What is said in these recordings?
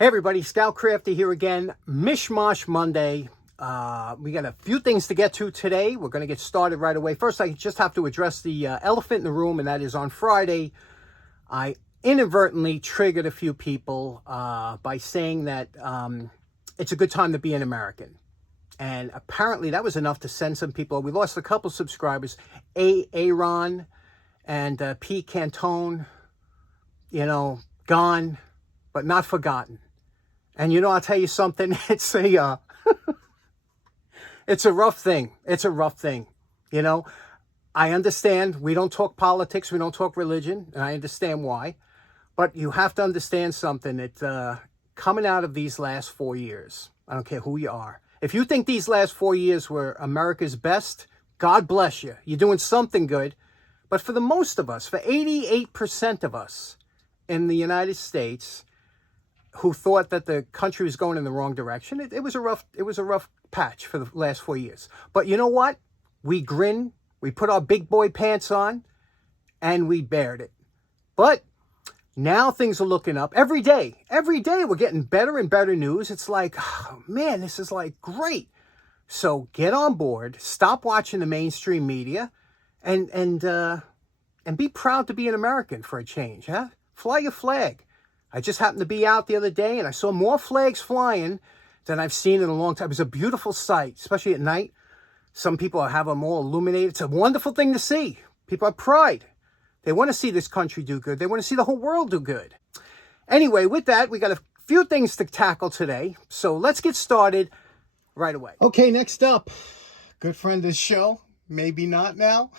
Hey everybody, Scout Crafty here again. Mishmash Monday. We got a few things to get to today. We're going to get started right away. First, I just have to address the elephant in the room, and that is on Friday, I inadvertently triggered a few people by saying that it's a good time to be an American. And apparently that was enough to send some people. We lost a couple subscribers. Aaron and Pete Cantone, gone, but not forgotten. And I'll tell you something, it's a rough thing. It's a rough thing. I understand we don't talk politics, we don't talk religion, and I understand why. But you have to understand something, that coming out of these last 4 years, I don't care who you are, if you think these last 4 years were America's best, God bless you. You're doing something good. But for the most of us, for 88% of us in the United States, who thought that the country was going in the wrong direction, it was a rough patch for the last 4 years. But you know what? We grinned, we put our big boy pants on, and we bared it. But now things are looking up. Every day we're getting better and better news. It's like, oh, man, this is like great. So get on board, stop watching the mainstream media, and be proud to be an American for a change, huh? Fly your flag. I just happened to be out the other day, and I saw more flags flying than I've seen in a long time. It was a beautiful sight, especially at night. Some people have them all illuminated. It's a wonderful thing to see. People have pride. They want to see this country do good. They want to see the whole world do good. Anyway, with that, we got a few things to tackle today. So let's get started right away. Okay, next up, good friend of the show, maybe not now.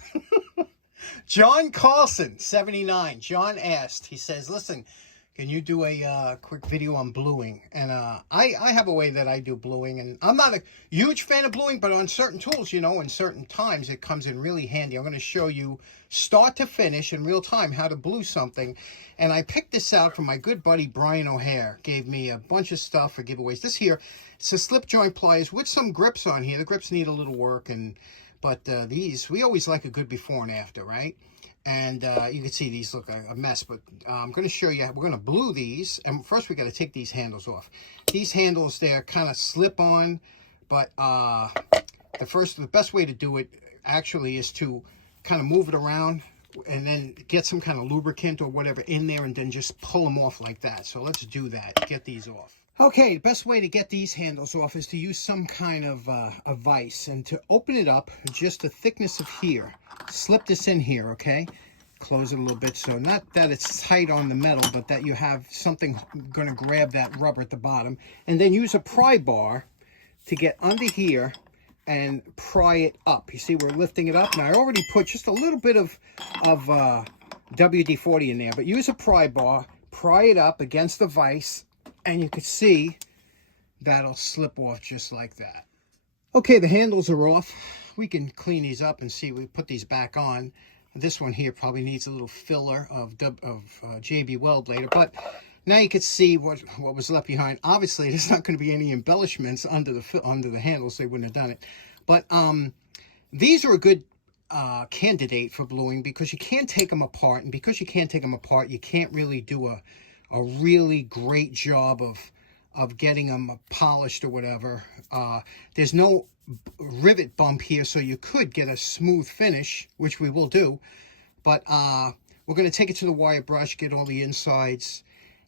John Carlson, 79. John asked, he says, listen, can you do a quick video on bluing? And I have a way that I do bluing, and I'm not a huge fan of bluing, but on certain tools, in certain times, it comes in really handy. I'm going to show you start to finish in real time how to blue something. And I picked this out from my good buddy Brian O'Hare. Gave me a bunch of stuff for giveaways. This here, it's a slip joint pliers with some grips on here. The grips need a little work, but these, we always like a good before and after, right? And you can see these look a mess, but I'm going to show you, we're going to blue these. And first we got to take these handles off. These handles, they're kind of slip on, but the best way to do it actually is to kind of move it around and then get some kind of lubricant or whatever in there and then just pull them off like that. So let's do that, get these off. Okay, the best way to get these handles off is to use some kind of a vise, and to open it up, just the thickness of here, slip this in here, okay? Close it a little bit, so not that it's tight on the metal, but that you have something going to grab that rubber at the bottom, and then use a pry bar to get under here and pry it up. You see, we're lifting it up, and I already put just a little bit of WD-40 in there, but use a pry bar, pry it up against the vise, and you can see that'll slip off just like that. Okay, the handles are off. We can clean these up and see. We put these back on. This one here probably needs a little filler of JB Weld later, but now you can see what was left behind. Obviously, there's not going to be any embellishments under the handles. They wouldn't have done it. But these are a good candidate for bluing because you can't take them apart, and because you can't take them apart, you can't really do a really great job of getting them polished or whatever. There's no rivet bump here, so you could get a smooth finish, which we will do. But we're going to take it to the wire brush, get all the insides.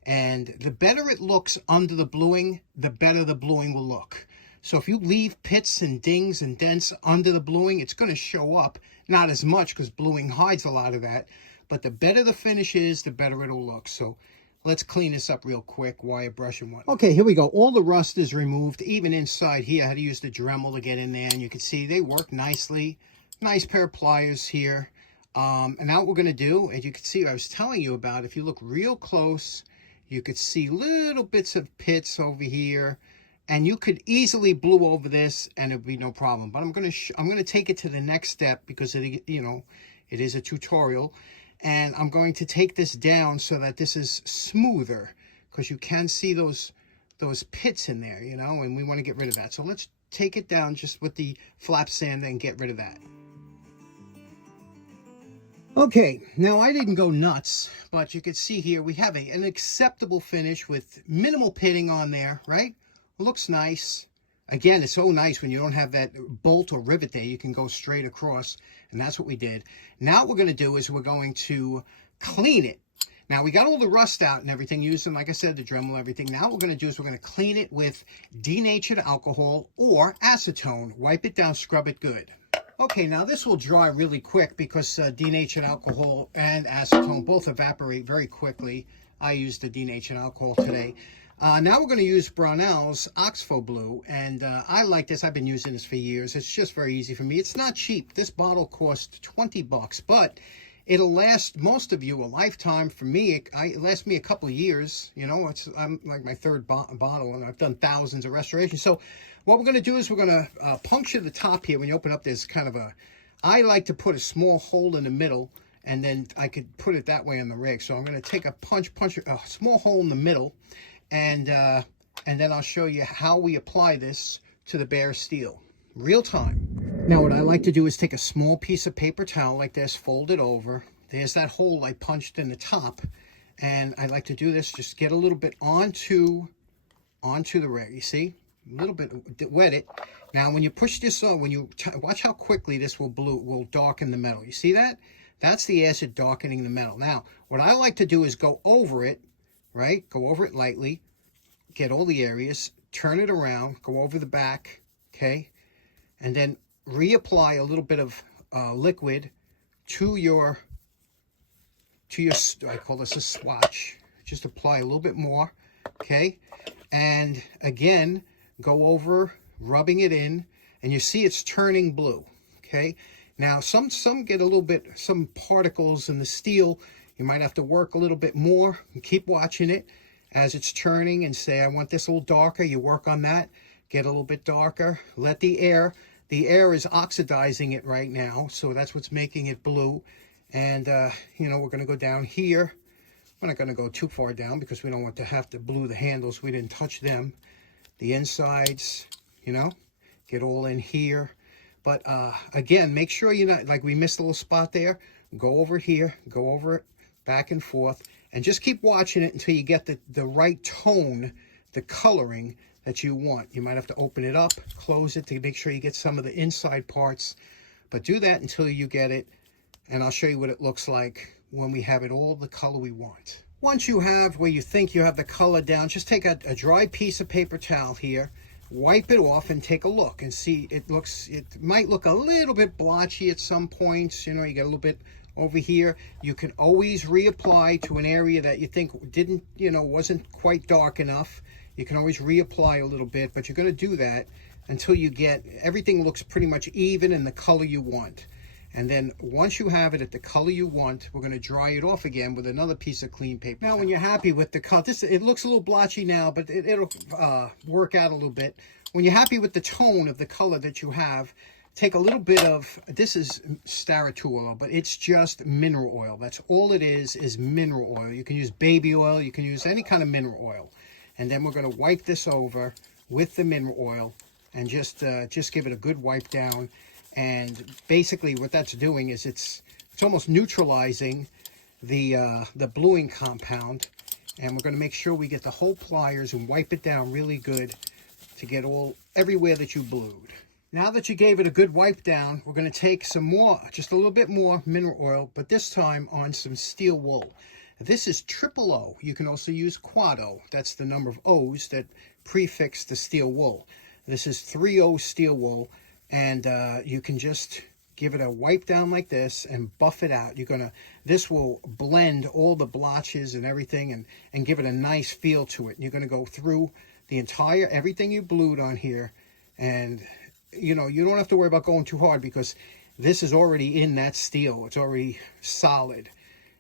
And the better it looks under the bluing, the better the bluing will look. So if you leave pits and dings and dents under the bluing, it's going to show up. Not as much because bluing hides a lot of that. But the better the finish is, the better it'll look. So let's clean this up real quick, wire brush and whatnot. Okay, here we go. All the rust is removed. Even inside here, I had to use the Dremel to get in there. And you can see they work nicely. Nice pair of pliers here. And now what we're going to do, as you can see, I was telling you about, if you look real close, you could see little bits of pits over here. And you could easily blue over this and it'd be no problem. But I'm going to take it to the next step because it is a tutorial. And I'm going to take this down so that this is smoother, because you can see those pits in there, and we want to get rid of that. So let's take it down just with the flap sander and get rid of that. Okay, now I didn't go nuts, but you can see here we have an acceptable finish with minimal pitting on there, right? Looks nice. Again, it's so nice when you don't have that bolt or rivet there. You can go straight across, and that's what we did. Now what we're going to do is we're going to clean it. Now we got all the rust out and everything, using, like I said, the Dremel, everything. Now what we're going to do is we're going to clean it with denatured alcohol or acetone. Wipe it down, scrub it good. Okay, now this will dry really quick because denatured alcohol and acetone both evaporate very quickly. I used the denatured alcohol today. Now we're going to use Brownell's Oxfo Blue, and I like this. I've been using this for years. It's just very easy for me. It's not cheap. This bottle cost 20 bucks, but it'll last most of you a lifetime. For me, it lasts me a couple of years. You know, I'm like my third bottle, and I've done thousands of restorations. So what we're going to do is we're going to puncture the top here. When you open up, there's kind of I like to put a small hole in the middle, and then I could put it that way on the rig. So I'm going to take a punch a small hole in the middle, and then I'll show you how we apply this to the bare steel, real time. Now what I like to do is take a small piece of paper towel like this, fold it over. There's that hole I punched in the top, and I like to do this, just get a little bit onto the rig. You see, a little bit, wet it. Now when you push this on, watch how quickly this will darken the metal. You see that? That's the acid darkening the metal. Now what I like to do is go over it, right? Go over it lightly, get all the areas, turn it around, go over the back, okay? And then reapply a little bit of liquid to your, I call this a swatch. Just apply a little bit more, okay? And again, go over, rubbing it in, and you see it's turning blue, okay? Now, some get a little bit, some particles in the steel. You might have to work a little bit more and keep watching it as it's turning and say, I want this a little darker. You work on that, get a little bit darker, let the air is oxidizing it right now, so that's what's making it blue. And you know, we're going to go down here. We're not going to go too far down because we don't want to have to blue the handles. We didn't touch them. The insides, you know, get all in here. But again, make sure you're not, like we missed a little spot there. Go over here, go over it, back and forth, and just keep watching it until you get the right tone, the coloring that you want. You might have to open it up, close it to make sure you get some of the inside parts, but do that until you get it, and I'll show you what it looks like when we have it all the color we want. Once you have where you think you have the color down, just take a dry piece of paper towel here, wipe it off and take a look and see. It might look a little bit blotchy at some points. You know, you get a little bit over here. You can always reapply to an area that you think didn't, you know, wasn't quite dark enough. You can always reapply a little bit, but you're going to do that until you get everything looks pretty much even in the color you want. And then once you have it at the color you want, we're going to dry it off again with another piece of clean paper. Now, when you're happy with the color, it looks a little blotchy now, but it'll work out a little bit. When you're happy with the tone of the color that you have, take a little bit of, this is Staratul, but it's just mineral oil. That's all it is mineral oil. You can use baby oil, you can use any kind of mineral oil. And then we're going to wipe this over with the mineral oil and just give it a good wipe down. And basically what that's doing is it's almost neutralizing the bluing compound. And we're going to make sure we get the whole pliers and wipe it down really good to get everywhere that you blued. Now that you gave it a good wipe down, we're going to take some more, just a little bit more mineral oil, but this time on some steel wool. This is triple O. You can also use quad O. That's the number of O's that prefix the steel wool. This is 3O steel wool, and you can just give it a wipe down like this and buff it out. This will blend all the blotches and everything and give it a nice feel to it. You're going to go through the entire, everything you blued on here, and you know, you don't have to worry about going too hard because this is already in that steel. It's already solid.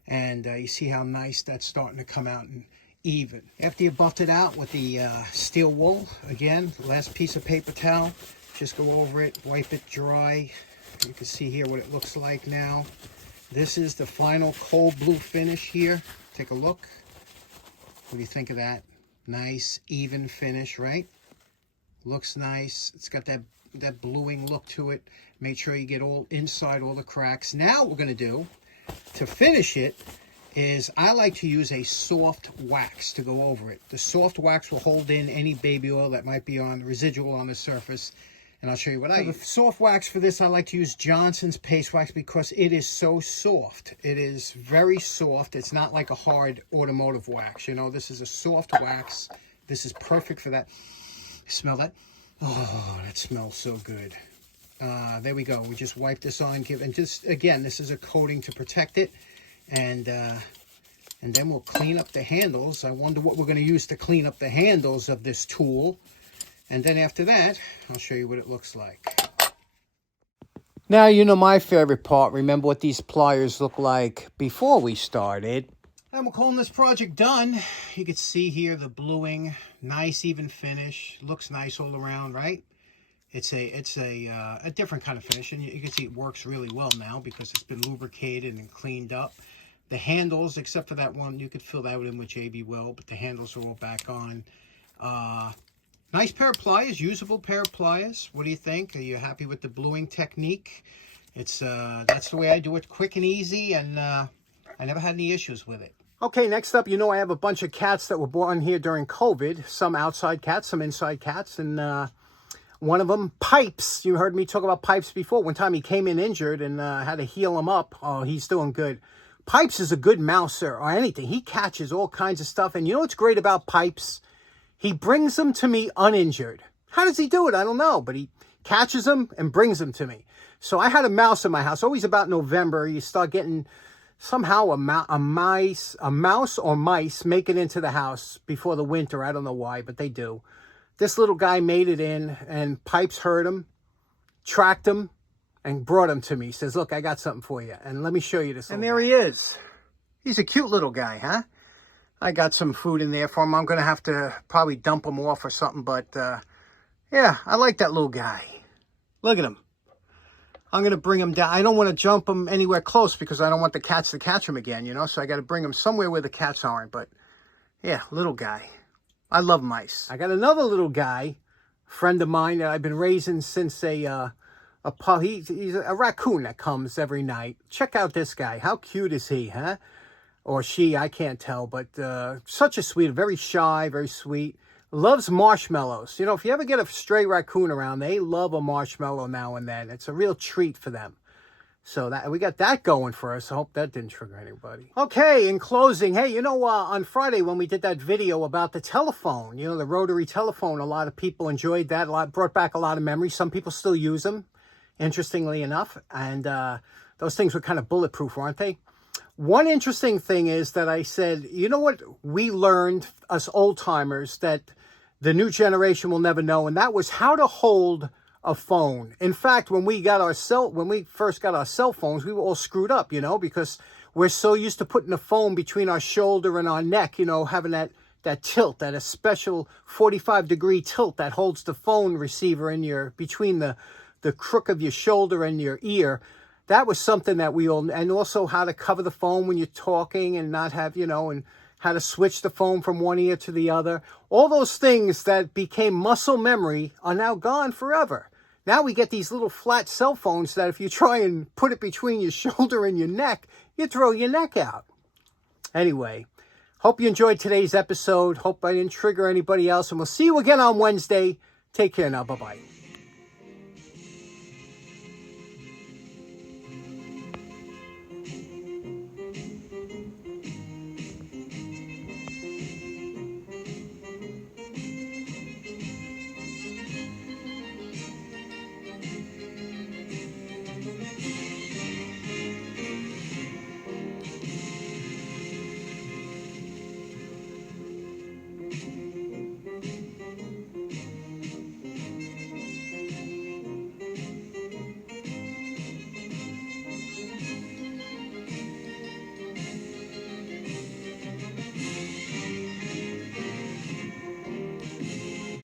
And you see how nice that's starting to come out and even. After you buffed it out with the steel wool, again, last piece of paper towel, just go over it, wipe it dry. You can see here what it looks like now. This is the final cold blue finish here. Take a look. What do you think of that? Nice, even finish, right? Looks nice. It's got that bluing look to it. Make sure you get all inside all the cracks. Now what we're going to do to finish it is I like to use a soft wax to go over it. The soft wax will hold in any baby oil that might be on residual on the surface. And I'll show you what I use. The soft wax for this, I like to use Johnson's Paste Wax because it is so soft. It is very soft. It's not like a hard automotive wax. You know, this is a soft wax. This is perfect for that. Smell that? Oh, that smells so good. There we go. We just wipe this on, and just, again, this is a coating to protect it. And then we'll clean up the handles. I wonder what we're going to use to clean up the handles of this tool. And then after that, I'll show you what it looks like. Now, you know my favorite part. Remember what these pliers look like before we started. And we're calling this project done. You can see here the bluing, nice even finish. Looks nice all around, right? It's a different kind of finish, and you can see it works really well now because it's been lubricated and cleaned up. The handles, except for that one, you could fill that in with JB Weld, but the handles are all back on. Nice pair of pliers, usable pair of pliers. What do you think? Are you happy with the bluing technique? It's that's the way I do it, quick and easy, and I never had any issues with it. Okay, next up, you know I have a bunch of cats that were born here during COVID. Some outside cats, some inside cats, and one of them, Pipes. You heard me talk about Pipes before. One time he came in injured and had to heal him up. Oh, he's doing good. Pipes is a good mouser or anything. He catches all kinds of stuff. And you know what's great about Pipes? He brings them to me uninjured. How does he do it? I don't know. But he catches them and brings them to me. So I had a mouse in my house. Always about November, you start getting somehow a mouse or mice make it into the house before the winter. I don't know why, but they do. This little guy made it in, and Pipes heard him, tracked him, and brought him to me. He says, look, I got something for you, and let me show you this. And there he is. He's a cute little guy, huh? I got some food in there for him. I'm going to have to probably dump him off or something, but yeah, I like that little guy. Look at him. I'm going to bring him down. I don't want to jump him anywhere close because I don't want the cats to catch him again, you know, so I got to bring him somewhere where the cats aren't, but yeah, little guy. I love mice. I got another little guy, friend of mine that I've been raising since he's a raccoon that comes every night. Check out this guy. How cute is he, huh? Or she, I can't tell, but such a sweet, very shy, very sweet. Loves marshmallows. You know, if you ever get a stray raccoon around, they love a marshmallow now and then. It's a real treat for them. So that we got that going for us. I hope that didn't trigger anybody. Okay, in closing, hey, you know, on Friday when we did that video about the telephone, you know, the rotary telephone, a lot of people enjoyed that. Brought back a lot of memories. Some people still use them, interestingly enough. And those things were kind of bulletproof, weren't they? One interesting thing is that I said, you know what we learned, us old-timers, that the new generation will never know, and that was how to hold a phone. In fact, when we first got our cell phones, we were all screwed up, you know, because we're so used to putting the phone between our shoulder and our neck, you know, having that tilt, that a special 45-degree tilt that holds the phone receiver in between the crook of your shoulder and your ear. That was something that and also how to cover the phone when you're talking and not have, you know, and how to switch the phone from one ear to the other. All those things that became muscle memory are now gone forever. Now we get these little flat cell phones that if you try and put it between your shoulder and your neck, you throw your neck out. Anyway, hope you enjoyed today's episode. Hope I didn't trigger anybody else. And we'll see you again on Wednesday. Take care now. Bye-bye.